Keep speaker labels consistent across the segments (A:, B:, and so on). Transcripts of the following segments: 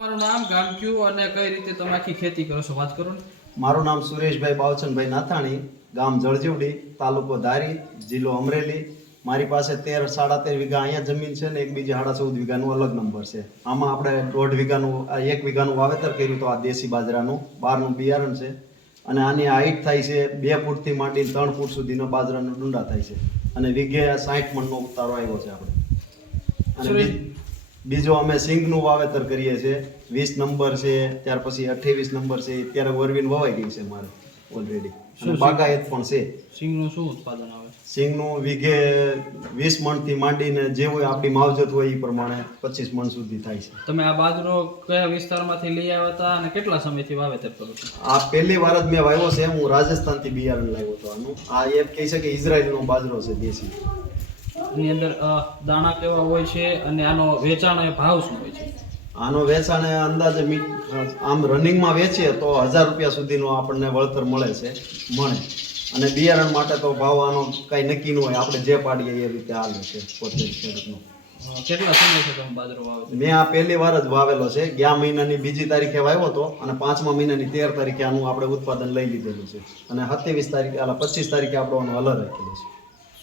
A: તમારું નામ ગામ કયું અને કઈ રીતે તમે આખી ખેતી કરો છો? વાત કરો ને.
B: મારું નામ સુરેશભાઈ બાવચંદભાઈ નાથાણી ગામ જળજીવડી તાલુકો ધારી જિલ્લો અમરેલી. મારી પાસે તેર સાડા તેર વીઘા અહીંયા જમીન છે ને એક બીજી સાડા ચૌદ વીઘાનું અલગ નંબર છે. આમાં આપણે દોઢ વીઘાનું આ એક વીઘાનું વાવેતર કર્યું તો આ દેશી બાજરાનું બહારનું બિયારણ છે. અને આની હાઈટ થાય છે બે ફૂટથી માંડીને ત્રણ ફૂટ સુધીનો બાજરાનો ડુંડા થાય છે. અને વીઘે સાઠ મણનો ઉતારો આવ્યો છે આપણે. અને બીજો અમે સિંગનું વાવેતર કરીએ છીએ. વીસ નંબર છે ત્યાર પછી અઠ્યાવીસ નંબર છે ત્યારે વરવીન વવાઈ ગઈ છે મારે ઓલરેડી અને બાગાયત પણ છે.
A: સિંગનું શું ઉત્પાદન આવે?
B: સિંગનું વીઘે વીસ મણથી માંડીને જે હોય આપણી માવજત હોય એ પ્રમાણે પચીસ મણ સુધી થાય છે.
A: તમે આ બાજરો કયા વિસ્તારમાંથી લઈ આવ્યા હતા અને કેટલા સમયથી વાવેતર કરો છો?
B: આ પહેલી વાર જ મેં વાવ્યો છે હું રાજસ્થાનથી બિયારણ લાવ્યો હતો આનું. આ એમ કહી શકે ઇઝરાયલનો બાજરો છે દેશી.
A: એની અંદર દાણા કેવા હોય છે અને આનો વેચાણ એ ભાવ શું હોય છે?
B: આનો વેચાણ અંદાજે આમ રનિંગમાં વેચીએ તો હજાર રૂપિયા સુધીનો આપણને વળતર મળે છે મળે. અને બિયારણ માટે તો ભાવ આનો કાંઈ નક્કી ન હોય આપણે જે પાડીએ એ રીતે હાલે છે પોતે ખેડૂતનો
A: કેટલા સમય છે તમે બાજરો વાવો
B: મેં આ પહેલી વાર જ વાવેલો છે ગયા મહિનાની બીજી તારીખે વાવ્યો હતો અને પાંચમા મહિનાની તેર તારીખે આનું આપણે ઉત્પાદન લઈ લીધેલું છે. અને સત્યાવીસ તારીખે પચીસ તારીખે આપણો હલર રાખેલો છે.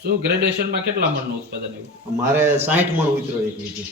A: શું ગ્રેડેશનમાં કેટલા મણનું ઉત્પાદન એવું
B: મારે સાઠ મણ ઉતર્યો એક વીઘે.